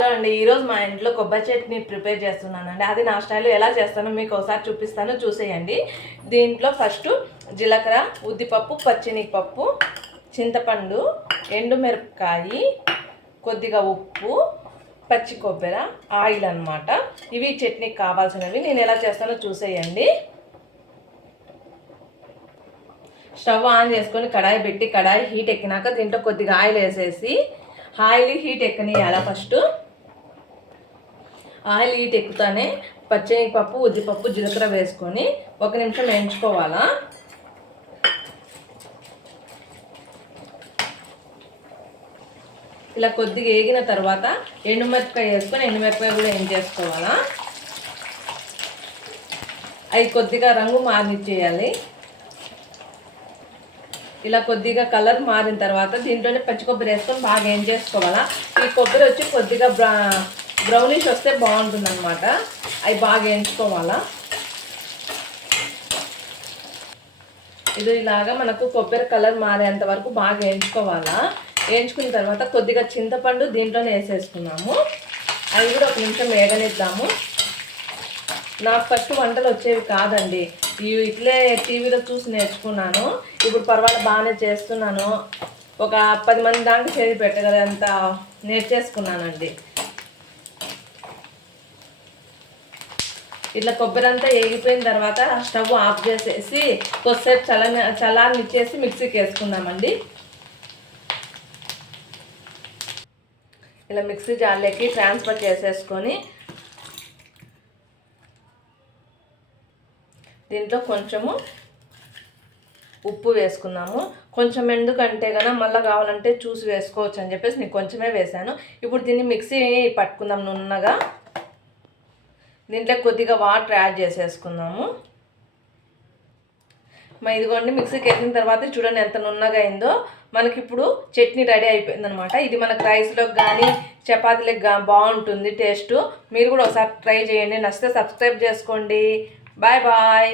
Hello అండి, ఈరోజు మా ఇంట్లో కొబ్బరి చట్నీ ప్రిపేర్ చేస్తున్నానండి. అది నా స్టైల్లో ఎలా చేస్తానో మీకు ఒకసారి చూపిస్తాను, చూసేయండి. దీంట్లో ఫస్ట్ జీలకర్ర, ఉద్దిపప్పు, పచ్చినిపప్పు, చింతపండు, ఎండుమిరపకాయ, కొద్దిగా ఉప్పు, పచ్చి కొబ్బరి, ఆయిల్ అన్నమాట. ఇవి చట్నీకి కావాల్సినవి. నేను ఎలా చేస్తానో చూసేయండి. స్టవ్ ఆన్ చేసుకొని కడాయి పెట్టి కడాయి హీట్ ఎక్కినాక దీంట్లో కొద్దిగా ఆయిల్ వేసేసి ఆయిల్ హీట్ ఎక్కనియాల. ఫస్ట్ ఆయిల్ హీట్ ఎక్కుతానే పచ్చిపప్పు, ఉద్దిపప్పు, జీలకర్ర వేసుకొని 1 నిమిషం వేయించుకోవాలా. ఇలా కొద్దిగా వేగిన తర్వాత ఎండుమిరపకాయ వేసుకొని ఎండుమిరపకాయ కూడా వేయించేసుకోవాలా. అవి కొద్దిగా రంగు మారిచ్చేయాలి. ఇలా కొద్దిగా కలర్ మారిన తర్వాత దీంట్లోనే పచ్చి కొబ్బరి వేసుకొని బాగా వేయించేసుకోవాలా. ఈ కొబ్బరి వచ్చి కొద్దిగా బ్రౌనిష్ వస్తే బాగుంటుంది అనమాట. అవి బాగా వేయించుకోవాలా. ఇది ఇలాగా మనకు కొబ్బరి కలర్ మారేంత వరకు బాగా వేయించుకోవాలా. వేయించుకున్న తర్వాత కొద్దిగా చింతపండు దీంట్లోనే వేసేసుకున్నాము. అవి కూడా 1 నిమిషం వేగనిద్దాము. నాకు ఫస్ట్ వంటలు వచ్చేవి కాదండి, ఇట్లే టీవీలో చూసి నేర్చుకున్నాను. ఇప్పుడు పర్వాలేదు, బాగానే చేస్తున్నాను. ఒక 10 మంది దాకా చేసి పెట్టగలంత నేర్చేసుకున్నానండి. ఇట్లా కొబ్బరి అంతా వేగిపోయిన తర్వాత స్టవ్ ఆఫ్ చేసేసి కొద్దిసేపు చల్లారనిచ్చేసి మిక్సీకి వేసుకుందామండి. ఇలా మిక్సీ జార్లోకి ట్రాన్స్ఫర్ చేసేసుకొని దీంట్లో కొంచెము ఉప్పు వేసుకున్నాము. కొంచెం ఎందుకంటే కనుక మళ్ళీ కావాలంటే చూసి వేసుకోవచ్చు అని చెప్పేసి నేను కొంచెమే వేసాను. ఇప్పుడు దీన్ని మిక్సీ పట్టుకుందాం నున్నగా. దీంట్లో కొద్దిగా వాటర్ యాడ్ చేసేసుకుందాము. ఇదిగోండి, మిక్సీకి వేసిన తర్వాత చూడండి ఎంత నున్నగా అయిందో. మనకి ఇప్పుడు చట్నీ రెడీ అయిపోయిందనమాట. ఇది మనకు రైస్లోకి కానీ చపాతీలకు కానీ బాగుంటుంది టేస్ట్. మీరు కూడా ఒకసారి ట్రై చేయండి. నచ్చితే సబ్స్క్రైబ్ చేసుకోండి. Bye bye.